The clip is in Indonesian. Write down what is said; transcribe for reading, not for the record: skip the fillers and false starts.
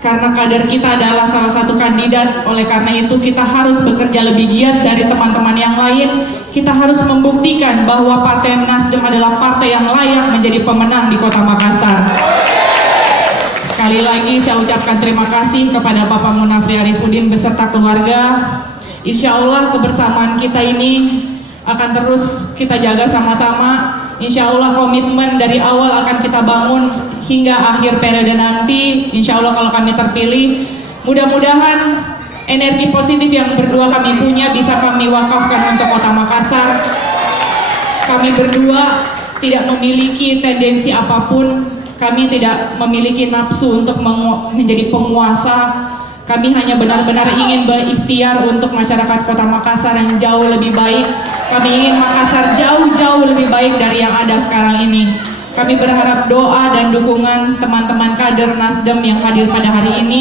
karena kader kita adalah salah satu kandidat. Oleh karena itu kita harus bekerja lebih giat dari teman-teman yang lain. Kita harus membuktikan bahwa Partai Nasdem adalah partai yang layak menjadi pemenang di Kota Makassar. Sekali lagi saya ucapkan terima kasih kepada Bapak Munafri Arifudin beserta keluarga. Insya Allah kebersamaan kita ini akan terus kita jaga sama-sama. Insya Allah komitmen dari awal akan kita bangun hingga akhir periode nanti. Insya Allah kalau kami terpilih, mudah-mudahan energi positif yang berdua kami punya bisa kami wakafkan untuk Kota Makassar. Kami berdua tidak memiliki tendensi apapun, kami tidak memiliki nafsu untuk menjadi penguasa. Kami hanya benar-benar ingin berikhtiar untuk masyarakat Kota Makassar yang jauh lebih baik. Kami ingin Makassar jauh-jauh lebih baik dari yang ada sekarang ini. Kami berharap doa dan dukungan teman-teman kader Nasdem yang hadir pada hari ini.